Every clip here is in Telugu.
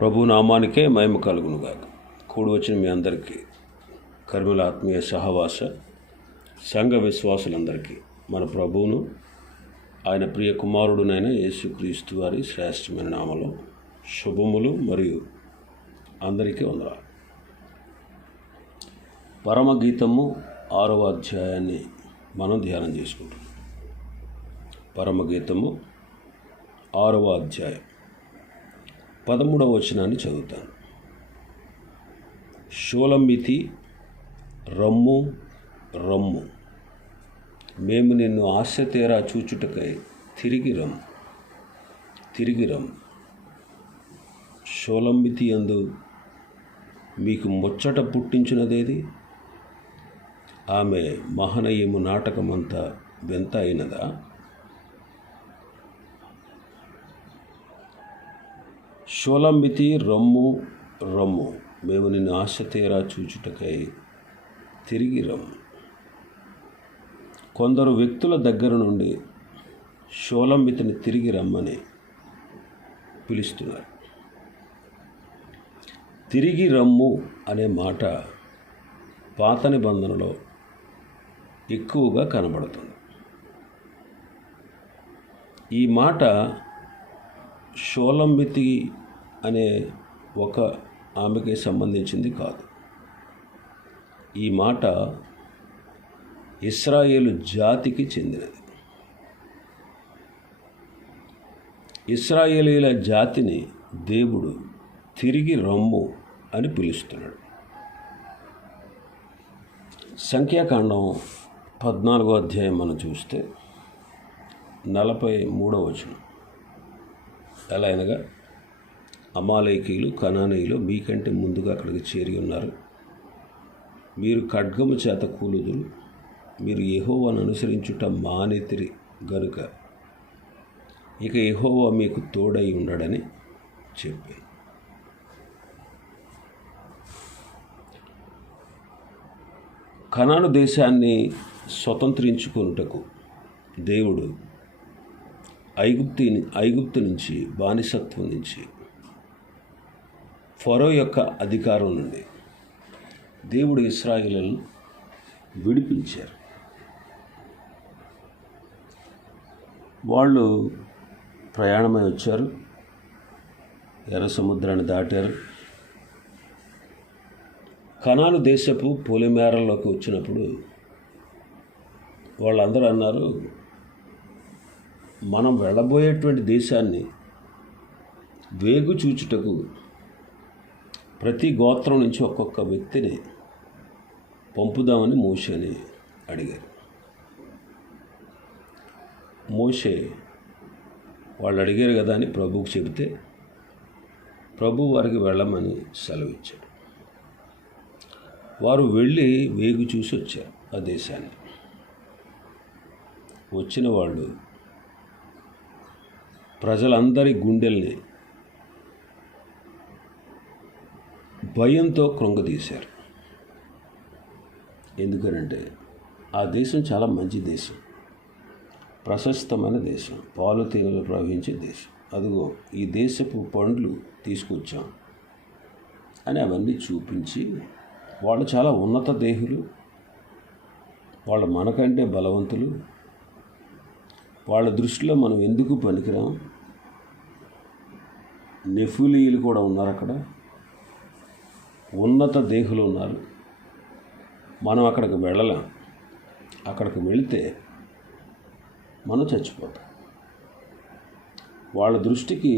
ప్రభు నామానికే మహిమ కలుగునుగాక. కూడి వచ్చిన మీ అందరికీ, కర్మల ఆత్మీయ సహవాస సంఘ విశ్వాసులందరికీ మన ప్రభువును ఆయన ప్రియ కుమారుడునైన యేసుక్రీస్తు వారి శ్రేష్టమైన నామలో శుభములు మరియు అందరికీ వందనాలు. పరమగీతము 6వ అధ్యాయాన్ని మనం ధ్యానం చేసుకుంటాం. పరమగీతము 6వ అధ్యాయం 13వ వచనాన్ని చదువుతాను. షోలమ్మితి రమ్ము రమ్ము, మేము నిన్ను ఆశతేరా చూచుటకై తిరిగి రమ్ము. షోలమ్మితి యందు మీకు ముచ్చట పుట్టించినదేది? ఆమె మహనీయము నాటకమంతా వింత అయినదా? షోలమ్మితి రమ్ము రమ్ము, మేము నిన్ను ఆశతేరా చూచుటకై తిరిగి రమ్ము. కొందరు వ్యక్తుల దగ్గర నుండి షోలమ్మితిని తిరిగి రమ్మని పిలుస్తున్నారు. తిరిగి రమ్ము అనే మాట పాత నిబంధనలో ఎక్కువగా కనబడుతుంది. ఈ మాట షోలమ్మితి అనే ఒక ఆమెకి సంబంధించింది కాదు. ఈ మాట ఇశ్రాయేలు జాతికి చెందినది. ఇశ్రాయేలీల జాతిని దేవుడు తిరిగి రమ్ము అని పిలుస్తున్నాడు. సంఖ్యాకాండం 14వ అధ్యాయం మనం చూస్తే 43వ వచనం, ఎలా అనగా, అమాలేకీయులు కనానీయులు మీకంటే ముందుగా అక్కడికి చేరి ఉన్నారు. మీరు ఖడ్గము చేత కూలుదురు. మీరు యెహోవాను అనుసరించుట మానితిరి గనుక ఇక యెహోవా మీకు తోడై ఉండడని చెప్పి, కనాను దేశాన్ని స్వతంత్రించుకొనుటకు దేవుడు ఐగుప్తు నుంచి, బానిసత్వం నుంచి, ఫరో యొక్క అధికారం నుండి దేవుడు ఇశ్రాయేలును విడిపించారు. వాళ్ళు ప్రయాణమై వచ్చారు, ఎర్ర సముద్రాన్ని దాటారు. కనాను దేశపు పొలిమేరల్లోకి వచ్చినప్పుడు వాళ్ళందరూ అన్నారు, మనం వెళ్ళబోయేటువంటి దేశాన్ని వేగు చూచుటకు ప్రతి గోత్రం నుంచి ఒక్కొక్క వ్యక్తిని పంపుదామని మోషేని అడిగారు. మోషే వాళ్ళు అడిగారు కదా అని ప్రభువుకు చెబితే ప్రభు వారికి వెళ్ళమని సెలవిచ్చాడు. వారు వెళ్ళి వేగు చూసి వచ్చారు ఆ దేశాన్ని. వచ్చిన వాళ్ళు ప్రజలందరి గుండెల్ని భయంతో కృంగదీశారు. ఎందుకనంటే ఆ దేశం చాలా మంచి దేశం, ప్రశస్తమైన దేశం, పాలు తేనెలు ప్రవహించే దేశం. అదిగో ఈ దేశపు పండ్లు తీసుకొచ్చాం అని అవన్నీ చూపించి, వాళ్ళు చాలా ఉన్నత దేహులు, వాళ్ళు మనకంటే బలవంతులు, వాళ్ళ దృష్టిలో మనం ఎందుకు పనికిరాం, నెఫిలీయులు కూడా ఉన్నారు అక్కడ, ఉన్నత దేహులు ఉన్నారు, మనం అక్కడికి వెళ్ళలేం, అక్కడికి వెళితే మనం చచ్చిపోతాం. వాళ్ళ దృష్టికి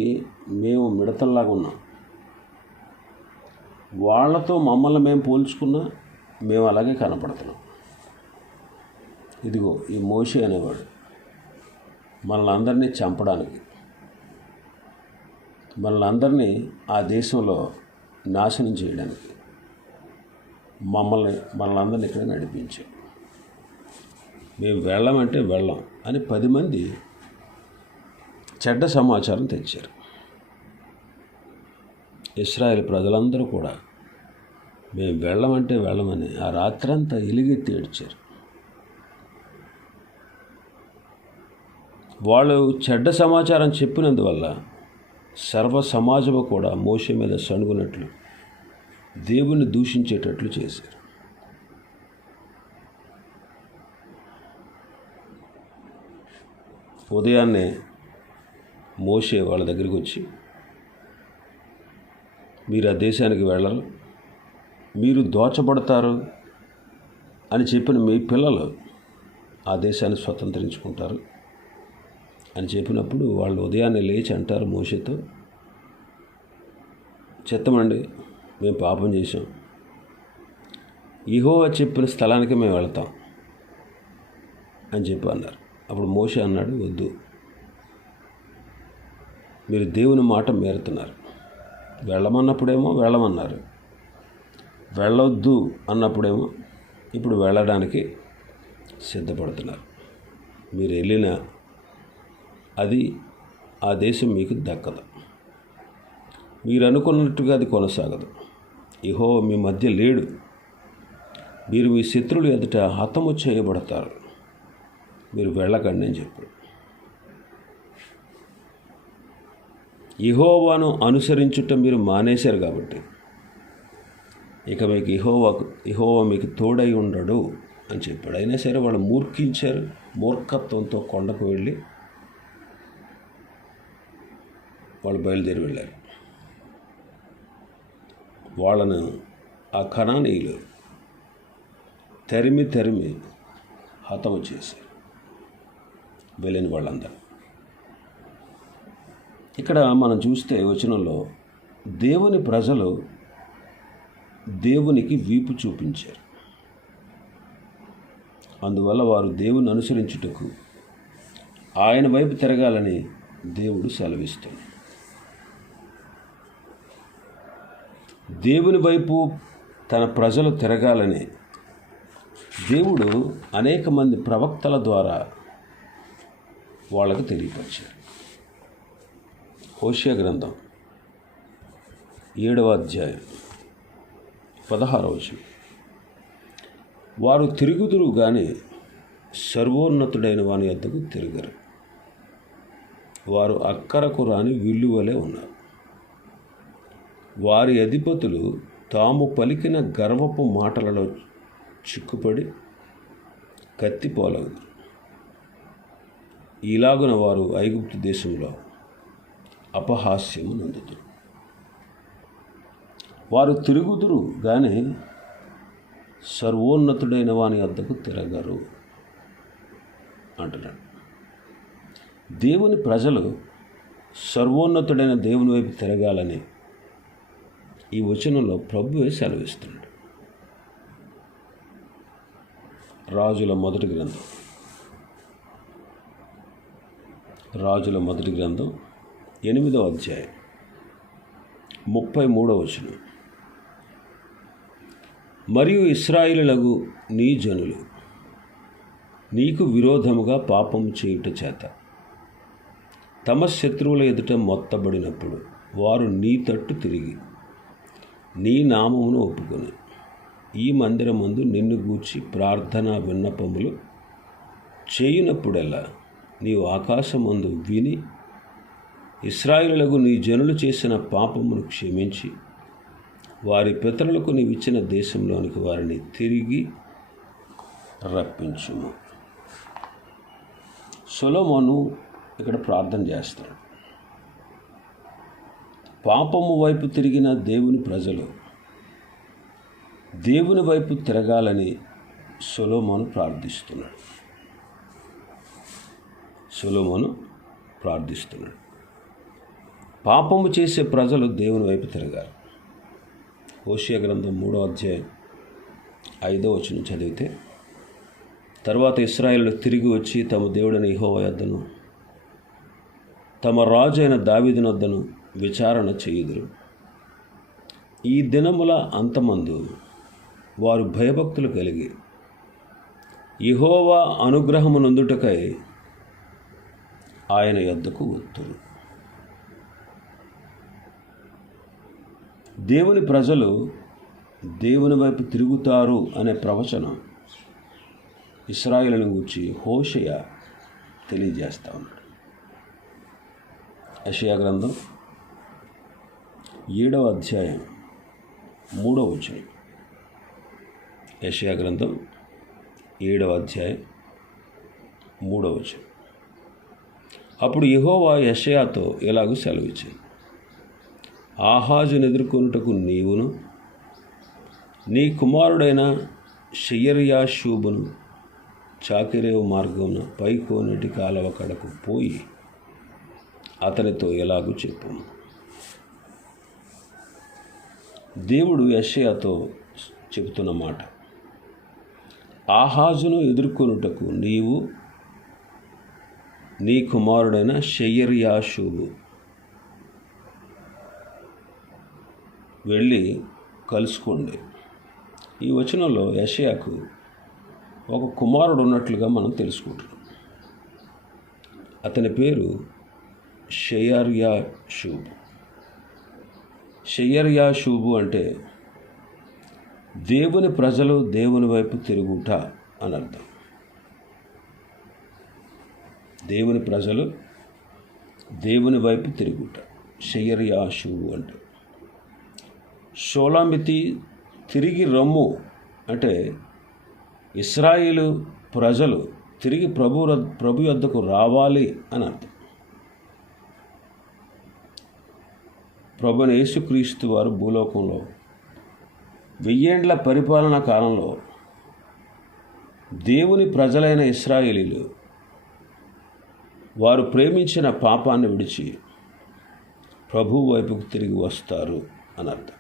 మేము మిడతల్లాగా ఉన్నాం, వాళ్ళతో మమ్మల్ని మేము పోల్చుకున్నా మేము అలాగే కనపడుతున్నాం. ఇదిగో ఈ మోషే అనేవాడు మనల్ని అందరినీ చంపడానికి, మనల్ని అందరినీ ఆ దేశంలో నాశనం చేయడానికి మనల్ని ఇక్కడ నడిపించాం. మేము వెళ్ళమంటే వెళ్ళం అని 10 మంది చెడ్డ సమాచారం తెచ్చారు. ఇశ్రాయేలు ప్రజలందరూ కూడా మేము వెళ్ళమంటే వెళ్ళమని ఆ రాత్రంతా ఎలుగెత్తి ఏడ్చారు. వాళ్ళు చెడ్డ సమాచారం చెప్పినందువల్ల సర్వ సమాజము కూడా మోషే మీద సణుగునట్లు దేవుని దూషించేటట్లు చేశారు. ఉదయాన్నే మోషే వాళ్ళ దగ్గరికి వచ్చి, మీరు ఆ దేశానికి వెళ్ళరు, మీరు దోచబడతారు అని చెప్పిన మీ పిల్లలు ఆ దేశాన్ని స్వతంత్రించుకుంటారు అని చెప్పినప్పుడు వాళ్ళు ఉదయాన్నే లేచి అంటారు మోషేతో, చిత్తమండి, మేము పాపం చేసాం, యెహోవా చెప్పిన స్థలానికి మేము వెళ్తాం అని చెప్పి అన్నారు. అప్పుడు మోషే అన్నాడు, వద్దు, మీరు దేవుని మాట మేరుతున్నారు. వెళ్ళమన్నప్పుడేమో వెళ్ళమన్నారు, వెళ్ళొద్దు అన్నప్పుడేమో ఇప్పుడు వెళ్ళడానికి సిద్ధపడుతున్నారు. మీరు వెళ్ళిన అది ఆ దేశం మీకు దక్కదు, మీరు అనుకున్నట్టుగా అది కొనసాగదు. యెహోవా మీ మధ్య లేడు, మీరు మీ శత్రువులు ఎదుట హతము చేయబడతారు, మీరు వెళ్ళకండి అని చెప్పాడు. యెహోవాను అనుసరించుట మీరు మానేశారు కాబట్టి ఇక మీకు యెహోవా మీకు తోడై ఉండడు అని చెప్పాడు. అయినా సరే వాళ్ళు మూర్ఖించారు. మూర్ఖత్వంతో కొండకు వెళ్ళి వాళ్ళు బయలుదేరి వెళ్ళారు. వాళ్ళను ఆ కనానీయులు తరిమి హతము చేశారు, వెళ్ళిన వాళ్ళందరూ. ఇక్కడ మనం చూస్తే వచనంలో దేవుని ప్రజలు దేవునికి వీపు చూపించారు. అందువల్ల వారు దేవుని అనుసరించుటకు ఆయన వైపు తిరగాలని దేవుడు సెలవిస్తాడు. దేవుని వైపు తన ప్రజలు తిరగాలని దేవుడు అనేక మంది ప్రవక్తల ద్వారా వాళ్ళకు తెలియపరిచారు. హోషేయ గ్రంథం 7వ అధ్యాయం 16వ వచనం, వారు తిరుగుదురు గాని సర్వోన్నతుడైన వాని యొద్దకు తిరగరు, వారు అక్కరకు రాని విల్లువలే ఉన్నారు, వారి అధిపతులు తాము పలికిన గర్వపు మాటలలో చిక్కుపడి కత్తిపోలగుదురు. ఇలాగున వారు ఐగుప్తు దేశంలో అపహాస్యము నందుదురు. వారు తిరుగుదురు కానీ సర్వోన్నతుడైన వాని వద్దకు తిరగరు అంటున్నాడు. దేవుని ప్రజలు సర్వోన్నతుడైన దేవుని వైపు తిరగాలని ఈ వచనంలో ప్రభువే సెలవిస్తున్నాడు. రాజుల మొదటి గ్రంథం 8వ అధ్యాయం 33వ వచనం, మరియు ఇశ్రాయేలులకు నీ జనులు నీకు విరోధముగా పాపము చేయుట చేత తమ శత్రువుల ఎదుట మొత్తబడినప్పుడు వారు నీ తట్టు తిరిగి నీ నామమును ఒప్పుకొని ఈ మందిరమందు నిన్ను గూర్చి ప్రార్థనా విన్నపములు చేయునప్పుడల్లా నీవు ఆకాశమందు విని ఇశ్రాయేలులకు నీ జనులు చేసిన పాపమును క్షమించి వారి పితరులకు నీవిచ్చిన దేశంలోనికి వారిని తిరిగి రప్పించుము. సొలొమోను ఇక్కడ ప్రార్థన చేస్తాడు. పాపము వైపు తిరిగిన దేవుని ప్రజలు దేవుని వైపు తిరగాలని సొలొమోను ప్రార్థిస్తున్నాడు. పాపము చేసే ప్రజలు దేవుని వైపు తిరగారు. హోషేయ గ్రంథం 3వ అధ్యాయం 5వ వచనం చదివితే, తర్వాత ఇశ్రాయేలు తిరిగి వచ్చి తమ దేవుడైన యెహోవా యొద్దను తమ రాజు అయిన దావీదు వద్దను విచారణ చేయుదురు. ఈ దినముల అంతమందు వారు భయభక్తులు కలిగి యెహోవా అనుగ్రహమునందుటకై ఆయన యొద్దకు వత్తురు. దేవుని ప్రజలు దేవుని వైపు తిరుగుతారు అనే ప్రవచనం ఇశ్రాయేలును గూర్చి హోషేయ తెలియజేస్తా ఉన్నాడు. యెషయా గ్రంథం 7వ అధ్యాయం 3వ వచనం. యెషయా గ్రంథం 7వ అధ్యాయం 3వ వచనం. అప్పుడు యెహోవా యెషయాతో ఇలాగూ సెలవిచ్చాను, ఆహాజును ఎదుర్కొనుటకు నీవును నీ కుమారుడైన షెయర్యాషూబును చాకిరేవు మార్గమున పైకోనేటి కాలవ కడకు పోయి అతనితో ఎలాగూ చెప్పు. దేవుడు యెషయాతో చెబుతున్న మాట, ఆహాజును ఎదుర్కొనుటకు నీవు నీ కుమారుడైన షెయర్యాషూబు వెళ్ళి కలుసుకోండి. ఈ వచనంలో యెషయాకు ఒక కుమారుడు ఉన్నట్లుగా మనం తెలుసుకుంటున్నాం. అతని పేరు షెయర్యాషూబు. షెయర్యాషూబు అంటే దేవుని ప్రజలు దేవుని వైపు తిరుగుట అని అర్థం. దేవుని ప్రజలు దేవుని వైపు తిరుగుట షెయర్యాషూబు అంటే. షోలామితి తిరిగి రమ్ము అంటే ఇశ్రాయేలు ప్రజలు తిరిగి ప్రభు యొద్దకు రావాలి అని అర్థం. ప్రభువైన యేసుక్రీస్తు వారు భూలోకంలో 1000 ఏండ్ల పరిపాలన కాలంలో దేవుని ప్రజలైన ఇశ్రాయేలీలు వారు ప్రేమించిన పాపాన్ని విడిచి ప్రభు వైపుకు తిరిగి వస్తారు అని అర్థం.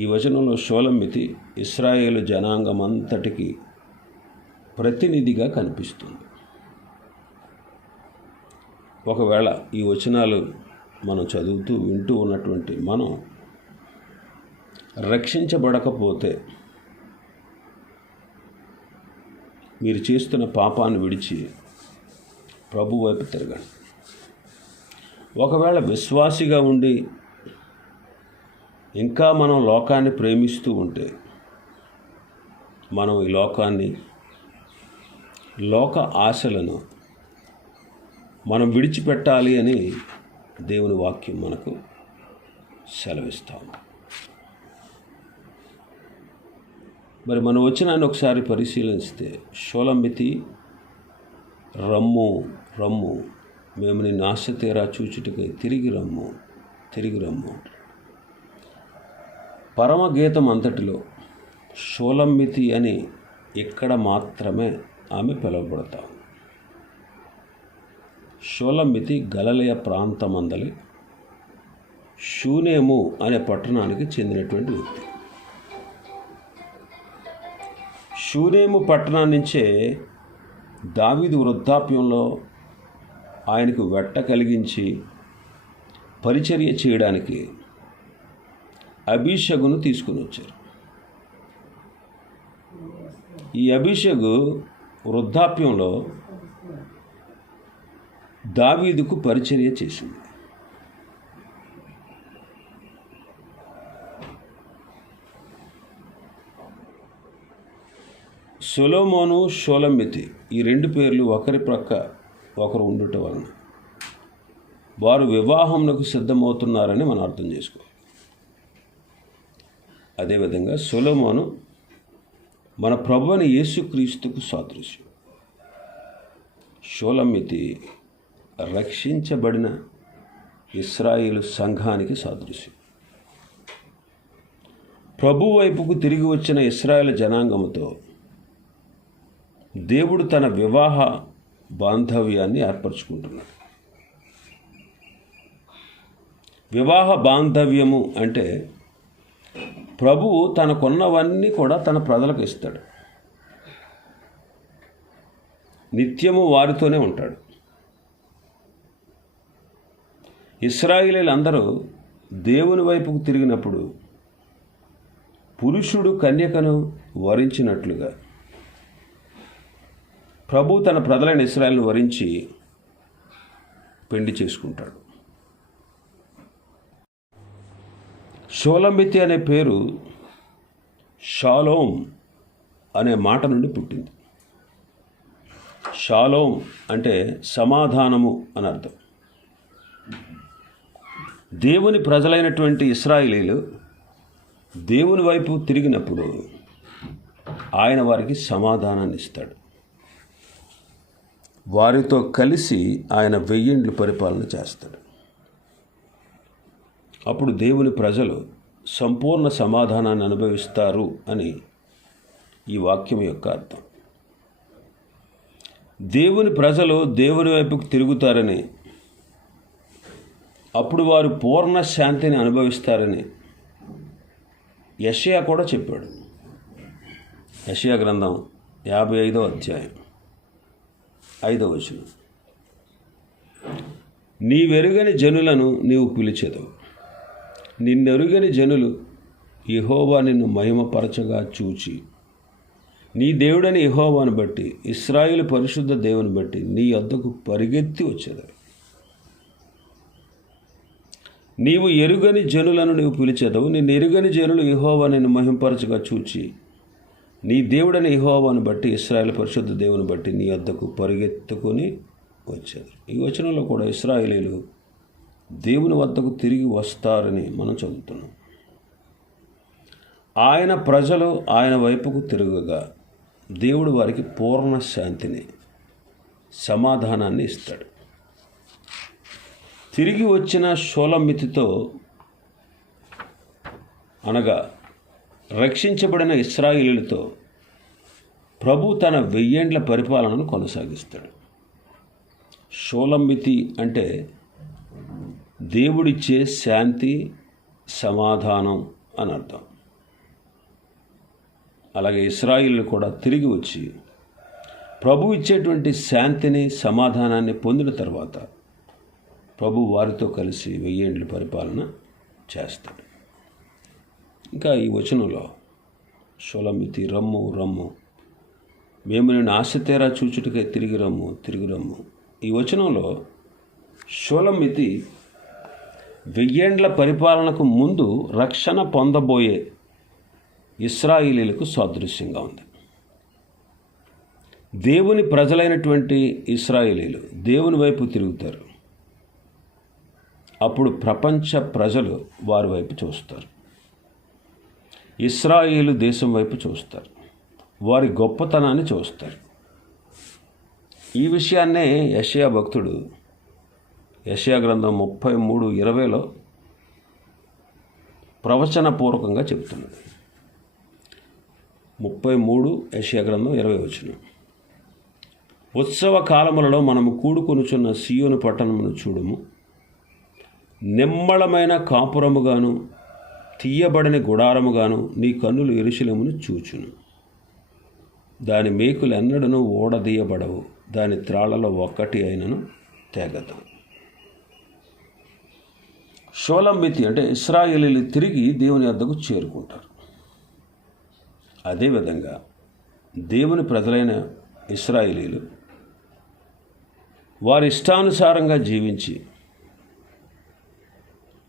ఈ వచనంలో షోలమ్మితి ఇశ్రాయేలు జనాంగమంతటికి ప్రతినిధిగా కనిపిస్తుంది. ఒకవేళ ఈ వచనాలు మనం చదువుతూ వింటూ ఉన్నటువంటి మనం రక్షించబడకపోతే మీరు చేస్తున్న పాపాన్ని విడిచి ప్రభు వైపు తిరగండి. ఒకవేళ విశ్వాసిగా ఉండి ఇంకా మనం లోకాన్ని ప్రేమిస్తూ ఉంటే మనం ఈ లోకాన్ని, లోక ఆశలను మనం విడిచిపెట్టాలి అని దేవుని వాక్యం మనకు సెలవిస్తాం. మరి మన వచనాన్ని ఒకసారి పరిశీలిస్తే, షోలమ్మితి రమ్ము రమ్ము, మేము నీ ఆశ తీరా చూచుటకై తిరిగి రమ్ము తిరిగి రమ్ము. పరమగీతం అంతటిలో షోలమ్మితి అని ఇక్కడ మాత్రమే ఆమె పిలువబడతాం. షోలమ్మితి గలిలయ ప్రాంతమందలి షూనేము అనే పట్టణానికి చెందినటువంటి వ్యక్తి. షూనేము పట్టణం నుంచే దావీదు వృద్ధాప్యంలో ఆయనకు వెట్ట కలిగించి పరిచర్య చేయడానికి అబీషగును తీసుకుని వచ్చారు. ఈ అబీషగు వృద్ధాప్యంలో దావీదుకు పరిచర్య చేసింది. సొలొమోను, షోలమ్మితి ఈ 2 పేర్లు ఒకరి ప్రక్క ఒకరు ఉండుట వలన వారు వివాహమునకు సిద్ధమవుతున్నారని మనం అర్థం చేసుకోవాలి. అదేవిధంగా సొలొమోను మన ప్రభువైన యేసుక్రీస్తుకు సాదృశ్యం. షోలమ్మితి రక్షించబడిన ఇశ్రాయేలు సంఘానికి సాదృశ్యం. ప్రభు వైపుకు తిరిగి వచ్చిన ఇశ్రాయేలు జనాంగముతో దేవుడు తన వివాహ బాంధవ్యాన్ని ఏర్పరచుకుంటున్నాడు. వివాహ బాంధవ్యము అంటే ప్రభువు తనకున్నవన్నీ కూడా తన ప్రజలకు ఇస్తాడు. నిత్యము వారితోనే ఉంటాడు. ఇశ్రాయేలీలందరూ దేవుని వైపుకు తిరిగినప్పుడు పురుషుడు కన్యకను వరించినట్లుగా ప్రభు తన ప్రజలైన ఇశ్రాయేలును వరించి పెండి చేసుకుంటాడు. షోలమ్మితి అనే పేరు షాలోమ్ అనే మాట నుండి పుట్టింది. షాలోమ్ అంటే సమాధానము అని అర్థం. దేవుని ప్రజలైనటువంటి ఇశ్రాయేలీయులు దేవుని వైపు తిరిగినప్పుడు ఆయన వారికి సమాధానాన్ని ఇస్తాడు. వారితో కలిసి ఆయన 1000 ఏండ్లు పరిపాలన చేస్తాడు. అప్పుడు దేవుని ప్రజలు సంపూర్ణ సమాధానాన్ని అనుభవిస్తారు అని ఈ వాక్యం యొక్క అర్థం. దేవుని ప్రజలు దేవుని వైపుకు తిరుగుతారని, అప్పుడు వారు పూర్ణ శాంతిని అనుభవిస్తారని యెషయా కూడా చెప్పాడు. యెషయా గ్రంథం 55వ అధ్యాయం 5వ వచనం. నీవెరుగని జనులను నీవు పిలిచెదవు, నిన్నెరుగని జనులు యెహోవా నిన్ను మహిమపరచగా చూచి, నీ దేవుడని యెహోవాను బట్టి, ఇశ్రాయేలు పరిశుద్ధ దేవుని బట్టి నీ యొద్దకు పరిగెత్తి వచ్చేదరు. నీవు ఎరుగని జనులను నీవు పిలిచెదవు, నిన్ను ఎరుగని జనులు యెహోవా నిన్ను మహిమపరచగా చూచి, నీ దేవుడని యెహోవాను బట్టి, ఇశ్రాయేలు పరిశుద్ధ దేవుని బట్టి నీ యొద్దకు పరిగెత్తుకొని వచ్చేది. ఈ వచనంలో కూడా ఇశ్రాయేలీయులు దేవుని వద్దకు తిరిగి వస్తారని మనం చదువుతున్నాం. ఆయన ప్రజలు ఆయన వైపుకు తిరగగా దేవుడు వారికి పూర్ణ శాంతిని, సమాధానాన్ని ఇస్తాడు. తిరిగి వచ్చిన షోలమితితో, అనగా రక్షించబడిన ఇశ్రాయేలీయులతో ప్రభు తన 1000 ఏండ్ల పరిపాలనను కొనసాగిస్తాడు. షోలమితి అంటే దేవుడిచ్చే శాంతి, సమాధానం అని అర్థం. అలాగే ఇశ్రాయేలీయులు కూడా తిరిగి వచ్చి ప్రభు ఇచ్చేటువంటి శాంతిని, సమాధానాన్ని పొందిన తర్వాత ప్రభు వారితో కలిసి 1000 ఏండ్ల పరిపాలన చేస్తాడు. ఇంకా ఈ వచనంలో షోలమితి, రమ్ము రమ్ము, మేము నేను ఆశతేరా చూచుటకై తిరిగి రమ్ము తిరిగి రమ్ము. ఈ వచనంలో షోలమితి 1000 ఏండ్ల పరిపాలనకు ముందు రక్షణ పొందబోయే ఇశ్రాయేలీయులకు సాదృశ్యంగా ఉంది. దేవుని ప్రజలైనటువంటి ఇశ్రాయేలీయులు దేవుని వైపు తిరుగుతారు. అప్పుడు ప్రపంచ ప్రజలు వారి వైపు చూస్తారు. ఇశ్రాయేలు దేశం వైపు చూస్తారు, వారి గొప్పతనాన్ని చూస్తారు. ఈ విషయాన్నే యెషయా భక్తుడు యెషయా గ్రంథం 33:20లో ప్రవచనపూర్వకంగా చెబుతున్నాడు. 33 యెషయా గ్రంథం 20 వచనం. ఉత్సవ కాలములలో మనము కూడుకొనుచున్న సీయోను పట్టణమును చూడుము, నిమ్మళమైన కాపురముగాను తీయబడిన గుడారముగాను నీ కన్నులు యెరూషలేమును చూచును. దాని మేకులు ఎన్నడను ఓడదీయబడవు, దాని త్రాళ్లలో ఒక్కటి అయినను తెగదు. షోలమితి అంటే ఇశ్రాయేలీయులు తిరిగి దేవుని వద్దకు చేరుకుంటారు. అదేవిధంగా దేవుని ప్రజలైన ఇశ్రాయేలీయులు వారి ఇష్టానుసారంగా జీవించి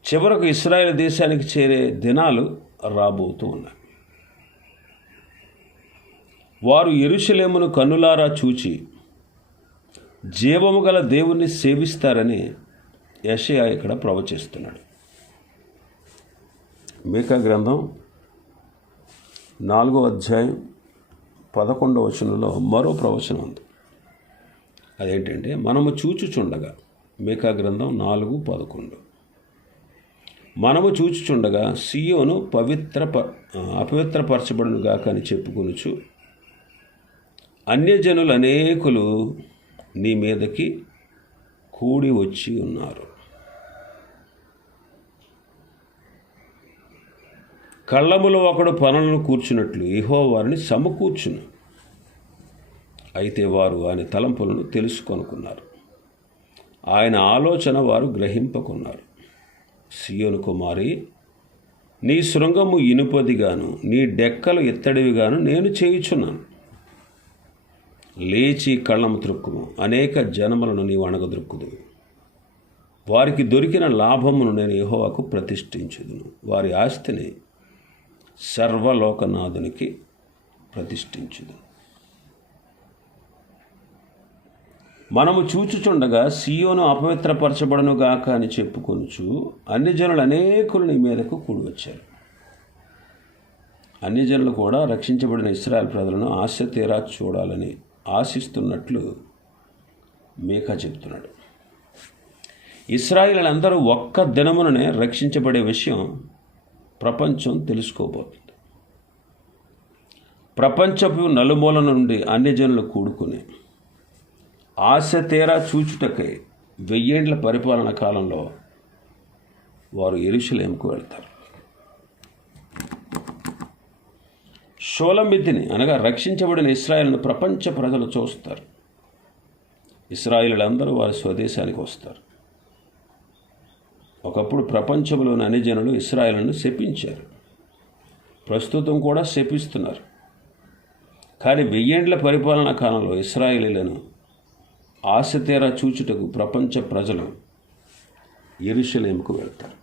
చివరకు ఇశ్రాయేలు దేశానికి చేరే దినాలు రాబోతూ ఉన్నాయి. వారు యెరూషలేమును కన్నులారా చూచి జీవము గల దేవుణ్ణి సేవిస్తారని యెషయా ఇక్కడ ప్రవచిస్తున్నాడు. మీకా గ్రంథం 4వ అధ్యాయం 11వ వచనంలో మరో ప్రవచనం ఉంది. అదేంటంటే, మనము చూచుచుండగా, మీకా గ్రంథం 4:11, మనము చూచుచుండగా సీయోను అపవిత్రపరచబడును గాక అని చెప్పుకొనుచు అన్యజనులు అనేకులు నీ మీదకి కూడి వచ్చి ఉన్నారు. కళ్ళములో ఒకడు పనులను కూర్చున్నట్లు యెహోవా వారిని సమకూర్చును. అయితే వారు ఆయన తలంపులను తెలుసుకొనుకున్నారు, ఆయన ఆలోచన వారు గ్రహింపకున్నారు. సీయోను కుమారి, నీ శృంగము ఇనుపదిగాను నీ డెక్కలు ఇత్తడివిగాను నేను చేయుచున్నాను. లేచి కళ్ళము త్రొక్కుము, అనేక జనములను నీవు అణగద్రొక్కుదు. వారికి దొరికిన లాభమును నేను యెహోవాకు ప్రతిష్ఠించుదును, వారి ఆస్తిని సర్వలోకనాథునికి ప్రతిష్ఠించుదును. మనము చూచుచుండగా సియోను అపవిత్రపరచబడను గాక అని చెప్పుకొనుచు అన్ని జనులు అనేకులు నీ మీదకు కూడి వచ్చారు. అన్ని జనులు కూడా రక్షించబడిన ఇశ్రాయేలు ప్రజలను ఆశ తీరా చూడాలని ఆశిస్తున్నట్లు మీకా చెప్తున్నాడు. ఇశ్రాయేలీయులందరూ ఒక్క దినముననే రక్షించబడే విషయం ప్రపంచం తెలుసుకోబోతుంది. ప్రపంచపు నలుమూల నుండి అన్ని జనులు కూడుకుని ఆశ తీరా చూచుటకై 1000 ఏండ్ల పరిపాలన కాలంలో వారు యెరూషలేముకు వెళ్తారు. షోలమితిని అనగా రక్షించబడిన ఇశ్రాయేలును ప్రపంచ ప్రజలు చూస్తారు. ఇశ్రాయేలీయులందరూ వారి స్వదేశానికి వస్తారు. ఒకప్పుడు ప్రపంచంలోని అన్ని జనులు ఇశ్రాయేలును శపించారు, ప్రస్తుతం కూడా శపిస్తున్నారు. కానీ 1000 ఏండ్ల పరిపాలన కాలంలో ఇశ్రాయేలీయులను ఆశ తీరా చూచుటకు ప్రపంచ ప్రజలు యెరూషలేముకు వెళ్తారు.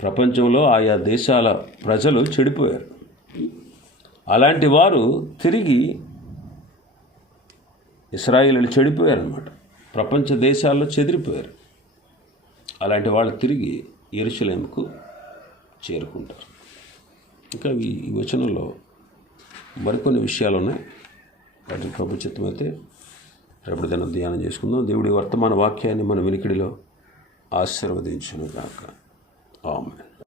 ప్రపంచంలో ఆయా దేశాల ప్రజలు చెడిపోయారు. అలాంటి వారు తిరిగి ఇశ్రాయేలీయులు చెడిపోయారన్నమాట. ప్రపంచ దేశాల్లో చెదిరిపోయారు. అలాంటి వాళ్ళు తిరిగి యెరూషలేముకు చేరుకుంటారు. ఇంకా ఈ వచనంలో మరికొన్ని విషయాలు ఉన్నాయి. వాటిని ప్రభు చిత్తమైతే రేపటి దినం ధ్యానం చేసుకుందాం. దేవుడి వర్తమాన వాక్యాన్ని మన వినికిడిలో ఆశీర్వదించును గాక. ఆమేన్.